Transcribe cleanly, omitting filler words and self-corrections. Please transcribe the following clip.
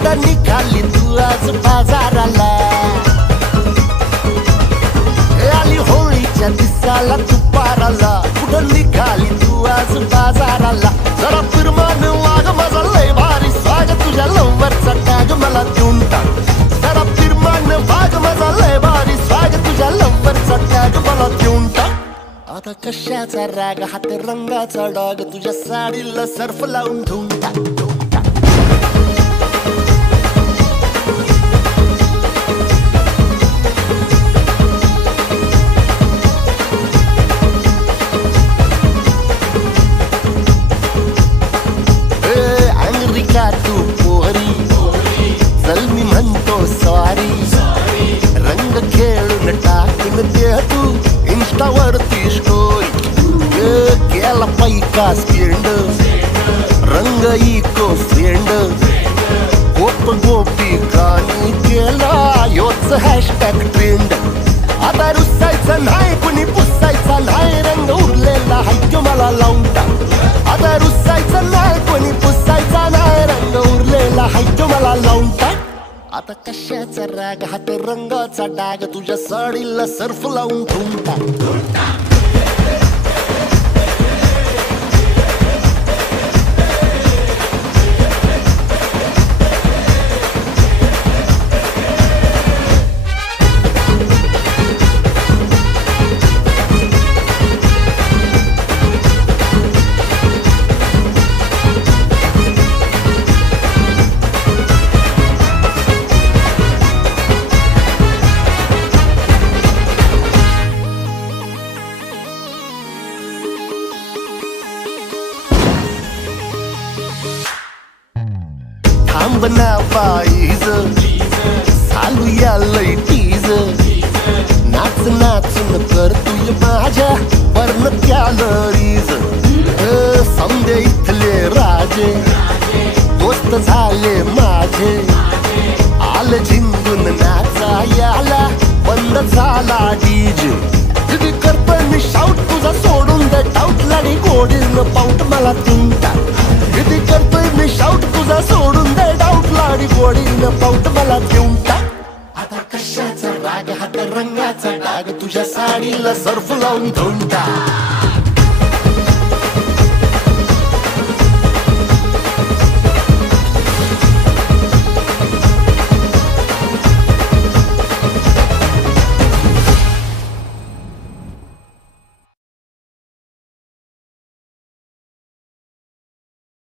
कुठं निघाली तू आज बाजाराला आली होळीच्या दिसाला तू पाराला कुठं निघाली तू आज बाजाराला जरा फिरमान वाग माझा लय भारी स्वाग तुझ्या लवरचा टाग मला देऊन टाक जरा फिरमान वाग माझा लय भारी स्वाग तुझ्या लवरचा टाग मला देऊन टाक आता कशाचा राग हात रंगाचा डाग तुझ्या साडीला सर्फ लावून ठेवून टाक तू पोहरी चल मी म्हणतो सॉरी रंग खेळून टाकून दे तू इंस्टावरती स्टोरी केला पैका स्पेंड रंग इको फ्रेंड गोप गोपी गाणी केला योच हॅशटॅग ट्रेंड आता रुसायचं नाही कुणी पुसायचा नाही रंग उरलेला हाय तो मला लावून टाक आता रुसायचं नाही कोणी पुसायचा नाही रंग उरलेला हाय तो मला लावून टाक आता कशाचा राग हात रंगाचा डाग तुझ्या साडीला सर्फ लावून ठेवून टाक थांब ना बाईज चालू या लईटीज नाच नाचून कर तुझ माझ्या वर्ण कॅलरीज समदे इथले राजे दोस्त झाले माझे आल झिंगून नाचा याला बंद झाला डीजे किती करतोय मी शाऊट तुझा सोडून दे टाऊट लाडी गोडीन पाऊट मला तुंटा किती करतोय मी शाऊट तुझा सोडून दे डाऊट लाडी गोडीन पाऊट मला देऊन टाक आता कशाचा राग हात रंगाचा डाग तुझ्या साडीला सर्फ लावून धुंटा